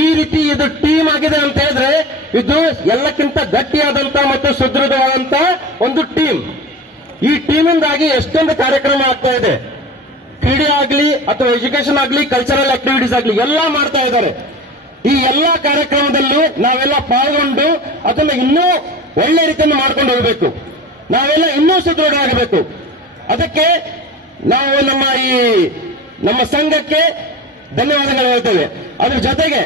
ಈ ರೀತಿ ಇದು ಟೀಮ್ ಆಗಿದೆ ಅಂತ ಹೇಳಿದ್ರೆ ಇದು ಎಲ್ಲಕ್ಕಿಂತ ಗಟ್ಟಿಯಾದಂತ ಮತ್ತು ಸುದೃಢವಾದಂತ ಒಂದು ಟೀಮ್. ಈ ಟೀಮಿಂದಾಗಿ ಎಷ್ಟೊಂದು ಕಾರ್ಯಕ್ರಮ ಆಗ್ತಾ ಇದೆ. ಕ್ರೀಡೆ ಆಗ್ಲಿ ಅಥವಾ ಎಜುಕೇಶನ್ ಆಗ್ಲಿ, ಕಲ್ಚರಲ್ ಆಕ್ಟಿವಿಟೀಸ್ ಆಗ್ಲಿ ಎಲ್ಲ ಮಾಡ್ತಾ ಇದ್ದಾರೆ. ಈ ಎಲ್ಲಾ ಕಾರ್ಯಕ್ರಮದಲ್ಲಿ ನಾವೆಲ್ಲ ಪಾಲ್ಗೊಂಡು ಅದನ್ನ ಇನ್ನೂ ಒಳ್ಳೆ ರೀತಿಯಿಂದ ಮಾಡ್ಕೊಂಡು ಹೋಗಬೇಕು. ನಾವೆಲ್ಲ ಇನ್ನೂ ಸುದೃಢ ಆಗಬೇಕು. ಅದಕ್ಕೆ ನಾವು ನಮ್ಮ ಸಂಘಕ್ಕೆ ಧನ್ಯವಾದಗಳು ಹೇಳ್ತೇವೆ. ಅದ್ರ ಜೊತೆಗೆ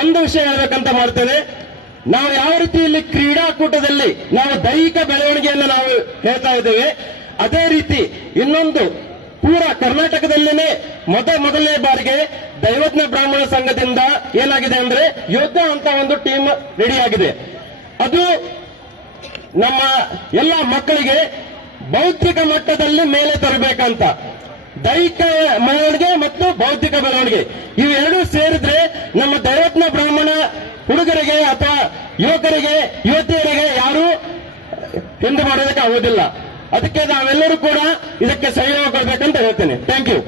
ಒಂದು ವಿಷಯ ಹೇಳ್ಬೇಕಂತ ಮಾಡ್ತೇನೆ. ನಾವು ಯಾವ ರೀತಿ ಇಲ್ಲಿ ಕ್ರೀಡಾಕೂಟದಲ್ಲಿ ನಾವು ದೈಹಿಕ ಬೆಳವಣಿಗೆಯನ್ನು ನಾವು ಹೇಳ್ತಾ ಇದ್ದೇವೆ, ಅದೇ ರೀತಿ ಇನ್ನೊಂದು ಪೂರಾ ಕರ್ನಾಟಕದಲ್ಲೇನೆ ಮೊದಲನೇ ಬಾರಿಗೆ ದೈವಜ್ಞ ಬ್ರಾಹ್ಮಣ ಸಂಘದಿಂದ ಏನಾಗಿದೆ ಅಂದ್ರೆ ಯೋಧ ಅಂತ ಒಂದು ಟೀಮ್ ರೆಡಿ ಆಗಿದೆ. ಅದು ನಮ್ಮ ಎಲ್ಲ ಮಕ್ಕಳಿಗೆ ಬೌದ್ಧಿಕ ಮಟ್ಟದಲ್ಲಿ ಮೇಲೆ ತರಬೇಕಂತ. ದೈಹಿಕ ಬೆಳವಣಿಗೆ ಮತ್ತು ಬೌದ್ಧಿಕ ಬೆಳವಣಿಗೆ ಇವೆರಡೂ ಸೇರಿದ್ರೆ ನಮ್ಮ ದೈವಜ್ಞ ಬ್ರಾಹ್ಮಣ ಹುಡುಗರಿಗೆ ಅಥವಾ ಯುವಕರಿಗೆ ಯುವತಿಯರಿಗೆ ಯಾರು ಹಿಂದೆ ಮಾಡೋದಕ್ಕೆ ಆಗೋದಿಲ್ಲ. ಅದಕ್ಕೆ ನಾವೆಲ್ಲರೂ ಕೂಡ ಇದಕ್ಕೆ ಸಹಯೋಗ ಕೊಡಬೇಕಂತ ಹೇಳ್ತೇನೆ. Thank you.